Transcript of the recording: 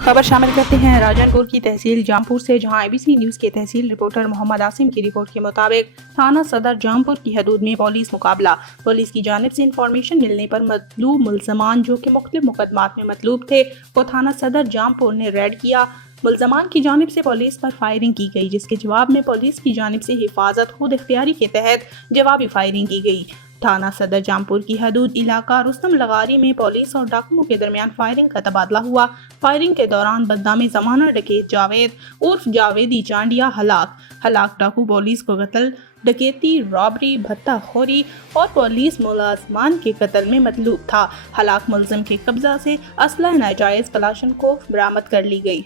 खबर शामिल करते हैं राजनपुर की तहसील जामपुर से, जहां एबीसी न्यूज के तहसील रिपोर्टर मोहम्मद आसिम की रिपोर्ट के मुताबिक थाना सदर जामपुर की हदूद में पुलिस मुकाबला। पुलिस की जानिब से इंफॉर्मेशन मिलने पर मतलूब मुल्ज़मान जो कि मुख्तलिफ मुकदमात में मतलूब थे वो थाना सदर जामपुर ने रेड किया। मुल्ज़मान की जानिब से पुलिस पर फायरिंग की गई, जिसके जवाब में पुलिस की जानिब से हिफाजत खुद इख्तियारी के तहत जवाबी फायरिंग की गई। थाना सदर जामपुर की हदूद इलाका रुस्तम लगारी में पुलिस और डाकुओं के दरमियान फायरिंग का तबादला हुआ। फायरिंग के दौरान बदनामी जमाना डकैत जावेद उर्फ जावेदी चांडिया हलाक डाकू पुलिस को कत्ल, डकैती, रॉबरी, भत्ताखोरी और पुलिस मुलाजमान के कत्ल में मतलूब था। हलाक मुलजिम के कब्जा से असला नाजायज कलाशन को बरामद कर ली गई।